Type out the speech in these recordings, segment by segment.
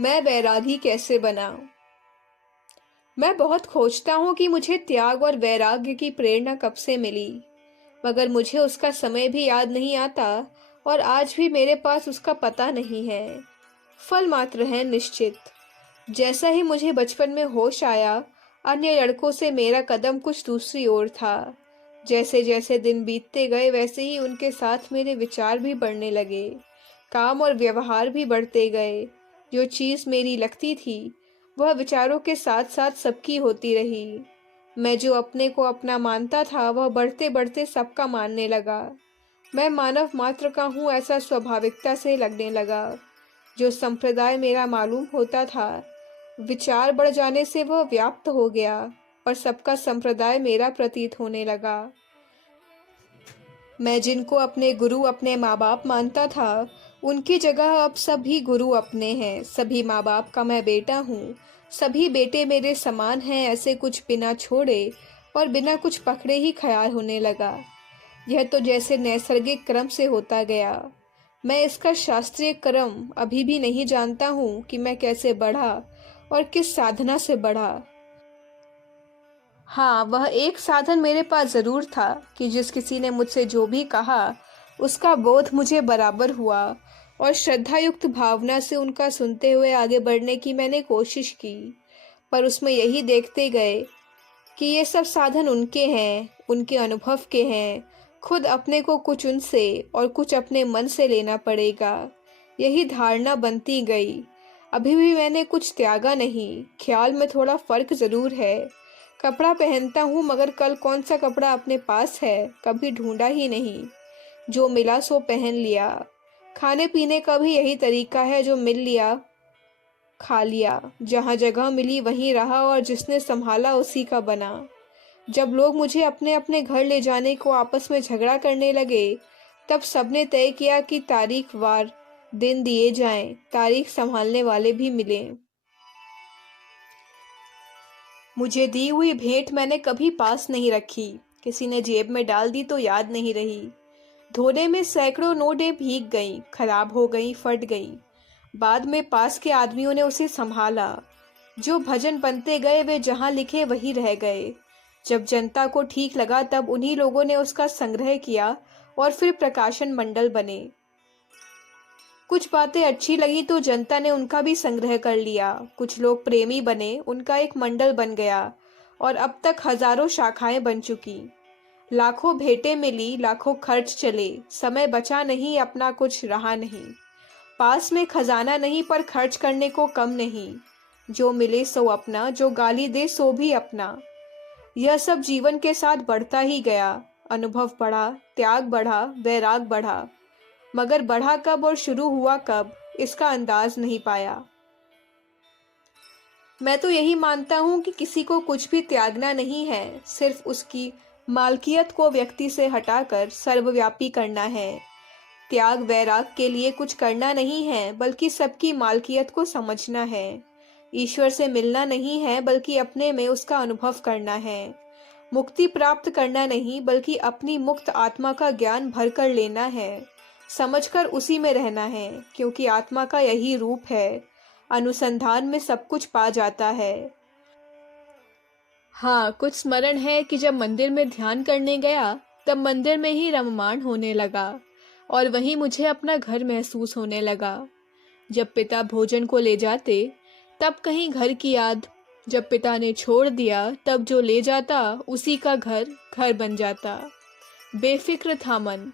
मैं वैरागी कैसे बना। मैं बहुत खोजता हूँ कि मुझे त्याग और वैराग्य की प्रेरणा कब से मिली, मगर मुझे उसका समय भी याद नहीं आता और आज भी मेरे पास उसका पता नहीं है। फल मात्र है निश्चित। जैसा ही मुझे बचपन में होश आया, अन्य लड़कों से मेरा कदम कुछ दूसरी ओर था। जैसे जैसे दिन बीतते गए वैसे ही उनके साथ मेरे विचार भी बढ़ने लगे, काम और व्यवहार भी बढ़ते गए। जो चीज़ मेरी लगती थी वह विचारों के साथ साथ सबकी होती रही। मैं जो अपने को अपना मानता था वह बढ़ते बढ़ते सबका मानने लगा। मैं मानव मात्र का हूँ ऐसा स्वाभाविकता से लगने लगा। जो संप्रदाय मेरा मालूम होता था, विचार बढ़ जाने से वह व्याप्त हो गया और सबका संप्रदाय मेरा प्रतीत होने लगा। मैं जिनको अपने गुरु अपने माँ बाप मानता था, उनकी जगह अब सभी गुरु अपने हैं। सभी माँ बाप का मैं बेटा हूँ। सभी बेटे मेरे समान हैं, ऐसे कुछ बिना छोड़े और बिना कुछ पकड़े ही ख्याल होने लगा। यह तो जैसे नैसर्गिक क्रम से होता गया। मैं इसका शास्त्रीय क्रम अभी भी नहीं जानता हूँ कि मैं कैसे बढ़ा और किस साधना से बढ़ा। हाँ, वह एक साधन मेरे पास जरूर था कि जिस किसी ने मुझसे जो भी कहा उसका बोध मुझे बराबर हुआ और श्रद्धायुक्त भावना से उनका सुनते हुए आगे बढ़ने की मैंने कोशिश की। पर उसमें यही देखते गए कि ये सब साधन उनके हैं, उनके अनुभव के हैं। खुद अपने को कुछ उनसे और कुछ अपने मन से लेना पड़ेगा, यही धारणा बनती गई। अभी भी मैंने कुछ त्यागा नहीं। ख्याल में थोड़ा फर्क जरूर है। कपड़ा पहनता हूँ मगर कल कौन सा कपड़ा अपने पास है कभी ढूंढा ही नहीं। जो मिला सो पहन लिया। खाने पीने का भी यही तरीका है, जो मिल लिया खा लिया। जहाँ जगह मिली वहीं रहा और जिसने संभाला उसी का बना। जब लोग मुझे अपने अपने घर ले जाने को आपस में झगड़ा करने लगे, तब सबने तय किया कि तारीख वार दिन दिए जाएं, तारीख संभालने वाले भी मिले। मुझे दी हुई भेंट मैंने कभी पास नहीं रखी। किसी ने जेब में डाल दी तो याद नहीं रही। धोने में सैकड़ों नोटें भीग गईं, खराब हो गईं, फट गईं। बाद में पास के आदमियों ने उसे संभाला। जो भजन बनते गए वे जहां लिखे वहीं रह गए। जब जनता को ठीक लगा तब उन्हीं लोगों ने उसका संग्रह किया और फिर प्रकाशन मंडल बने। कुछ बातें अच्छी लगी तो जनता ने उनका भी संग्रह कर लिया। कुछ लोग प्रेमी बने, उनका एक मंडल बन गया और अब तक हजारों शाखाएं बन चुकी। लाखों भेंटें मिली, लाखों खर्च चले, समय बचा नहीं, अपना कुछ रहा नहीं। पास में खजाना नहीं पर खर्च करने को कम नहीं। जो मिले सो अपना, जो गाली दे सो भी अपना। यह सब जीवन के साथ बढ़ता ही गया। अनुभव बढ़ा, त्याग बढ़ा, वैराग बढ़ा, मगर बढ़ा कब और शुरू हुआ कब, इसका अंदाज नहीं पाया। मैं तो यही मानता हूँ कि किसी को कुछ भी त्यागना नहीं है, सिर्फ उसकी मालकियत को व्यक्ति से हटाकर सर्वव्यापी करना है। त्याग वैराग के लिए कुछ करना नहीं है, बल्कि सबकी मालकियत को समझना है। ईश्वर से मिलना नहीं है, बल्कि अपने में उसका अनुभव करना है। मुक्ति प्राप्त करना नहीं, बल्कि अपनी मुक्त आत्मा का ज्ञान भर कर लेना है। समझकर उसी में रहना है, क्योंकि आत्मा का यही रूप है। अनुसंधान में सब कुछ पा जाता है। हाँ, कुछ स्मरण है कि जब मंदिर में ध्यान करने गया तब मंदिर में ही रममाण होने लगा और वहीं मुझे अपना घर महसूस होने लगा। जब पिता भोजन को ले जाते तब कहीं घर की याद, जब पिता ने छोड़ दिया तब जो ले जाता उसी का घर घर बन जाता। बेफिक्र था मन।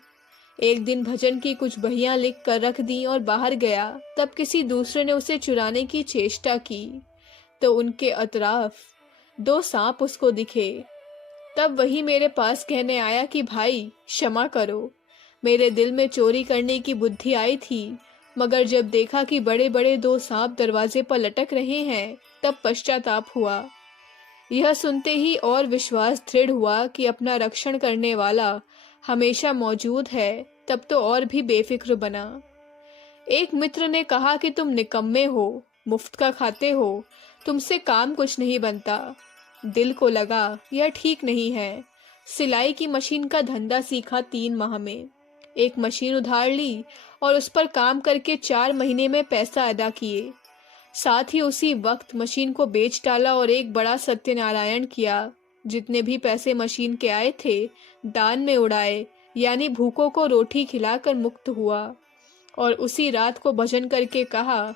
एक दिन भजन की कुछ बहियां लिख कर रख दी और बाहर गया, तब किसी दूसरे ने उसे चुराने की चेष्टा की तो उनके अतराफ दो सांप उसको दिखे। तब वही मेरे पास कहने आया कि भाई क्षमा करो, मेरे दिल में चोरी करने की बुद्धि आई थी, मगर जब देखा कि बड़े बड़े दो सांप दरवाजे पर लटक रहे हैं तब पश्चाताप हुआ। यह सुनते ही और विश्वास दृढ़ हुआ कि अपना रक्षण करने वाला हमेशा मौजूद है। तब तो और भी बेफिक्र बना। एक मित्र ने कहा कि तुम निकम्मे हो, मुफ्त का खाते हो, तुमसे काम कुछ नहीं बनता। दिल को लगा यह ठीक नहीं है। सिलाई की मशीन का धंधा सीखा 3 माह में। एक मशीन उधार ली और उस पर काम करके 4 महीने में पैसा अदा किए। साथ ही उसी वक्त मशीन को बेच डाला और एक बड़ा सत्यनारायण किया। जितने भी पैसे मशीन के आए थे दान में उड़ाए, यानी भूखों को रोटी खिलाकर मुक्त हुआ। और उसी रात को भजन करके कहा,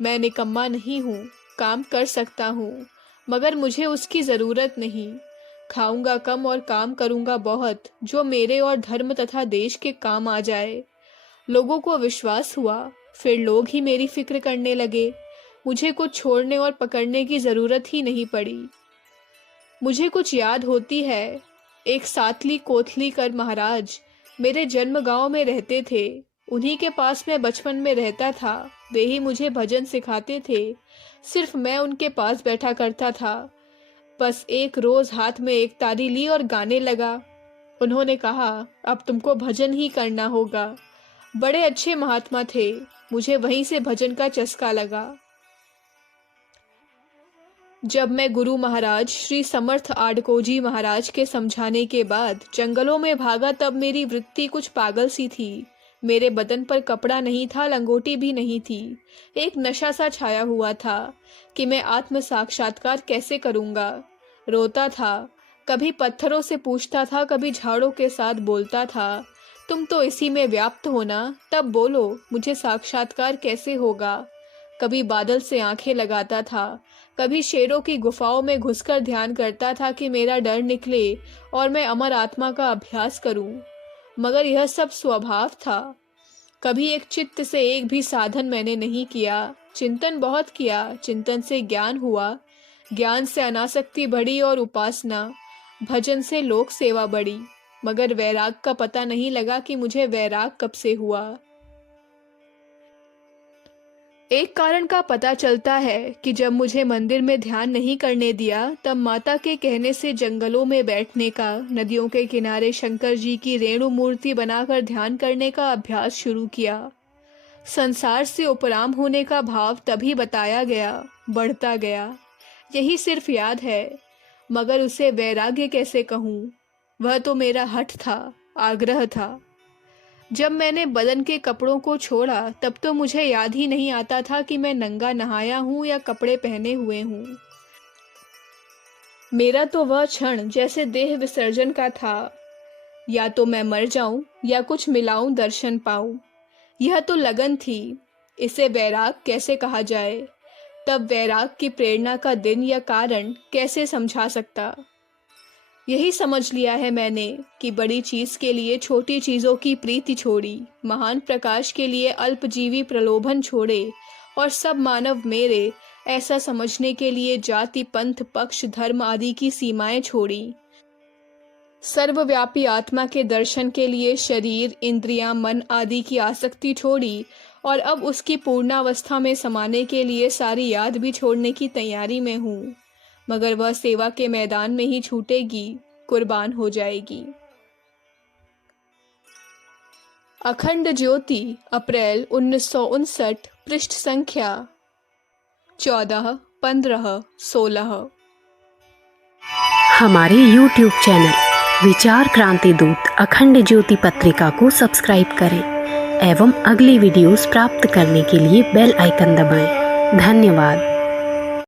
मैं निकम्मा नहीं हूँ, काम कर सकता हूँ, मगर मुझे उसकी ज़रूरत नहीं। खाऊंगा कम और काम करूंगा बहुत, जो मेरे और धर्म तथा देश के काम आ जाए। लोगों को विश्वास हुआ, फिर लोग ही मेरी फिक्र करने लगे। मुझे कुछ छोड़ने और पकड़ने की ज़रूरत ही नहीं पड़ी। मुझे कुछ याद होती है, एक सातली कोथली कर महाराज मेरे जन्म गांव में रहते थे। उन्हीं के पास मैं बचपन में रहता था। वे ही मुझे भजन सिखाते थे, सिर्फ मैं उनके पास बैठा करता था। बस एक रोज हाथ में एक तारी ली और गाने लगा। उन्होंने कहा, अब तुमको भजन ही करना होगा। बड़े अच्छे महात्मा थे, मुझे वहीं से भजन का चस्का लगा। जब मैं गुरु महाराज श्री समर्थ आडकोजी महाराज के समझाने के बाद जंगलों में भागा, तब मेरी वृत्ति कुछ पागल सी थी। मेरे बदन पर कपड़ा नहीं था, लंगोटी भी नहीं थी। एक नशा सा छाया हुआ था कि मैं आत्म साक्षात्कार कैसे करूंगा। रोता था, कभी पत्थरों से पूछता था, कभी झाड़ों के साथ बोलता था, तुम तो इसी में व्याप्त हो ना, तब बोलो मुझे साक्षात्कार कैसे होगा। कभी बादल से आंखें लगाता था, कभी शेरों की गुफाओं में घुसकर ध्यान करता था कि मेरा डर निकले और मैं अमर आत्मा का अभ्यास करूं। मगर यह सब स्वभाव था। कभी एक चित्त से एक भी साधन मैंने नहीं किया। चिंतन बहुत किया, चिंतन से ज्ञान हुआ, ज्ञान से अनासक्ति बढ़ी और उपासना, भजन से लोक सेवा बढ़ी। मगर वैराग का पता नहीं लगा कि मुझे वैराग कब से हुआ। एक कारण का पता चलता है कि जब मुझे मंदिर में ध्यान नहीं करने दिया, तब माता के कहने से जंगलों में बैठने का, नदियों के किनारे शंकर जी की रेणु मूर्ति बनाकर ध्यान करने का अभ्यास शुरू किया। संसार से उपराम होने का भाव तभी बताया गया, बढ़ता गया। यही सिर्फ याद है, मगर उसे वैराग्य कैसे कहूँ। वह तो मेरा हठ था, आग्रह था। जब मैंने बदन के कपड़ों को छोड़ा, तब तो मुझे याद ही नहीं आता था कि मैं नंगा नहाया हूँ या कपड़े पहने हुए हूँ। मेरा तो वह क्षण जैसे देह विसर्जन का था। या तो मैं मर जाऊं या कुछ मिलाऊं दर्शन पाऊं। यह तो लगन थी। इसे वैराग कैसे कहा जाए। तब वैराग की प्रेरणा का दिन या कारण कैसे समझा सकता। यही समझ लिया है मैंने कि बड़ी चीज के लिए छोटी चीजों की प्रीति छोड़ी, महान प्रकाश के लिए अल्पजीवी प्रलोभन छोड़े और सब मानव मेरे ऐसा समझने के लिए जाति, पंथ, पक्ष, धर्म आदि की सीमाएं छोड़ी। सर्वव्यापी आत्मा के दर्शन के लिए शरीर, इंद्रियां, मन आदि की आसक्ति छोड़ी और अब उसकी पूर्णावस्था में समाने के लिए सारी याद भी छोड़ने की तैयारी में हूँ। मगर वह सेवा के मैदान में ही छूटेगी, कुर्बान हो जाएगी। अखंड ज्योति, अप्रैल 1959, पृष्ठ संख्या 14, 15, 16। हमारे YouTube चैनल विचार क्रांति दूत अखंड ज्योति पत्रिका को सब्सक्राइब करें एवं अगली वीडियोस प्राप्त करने के लिए बेल आइकन दबाएं। धन्यवाद।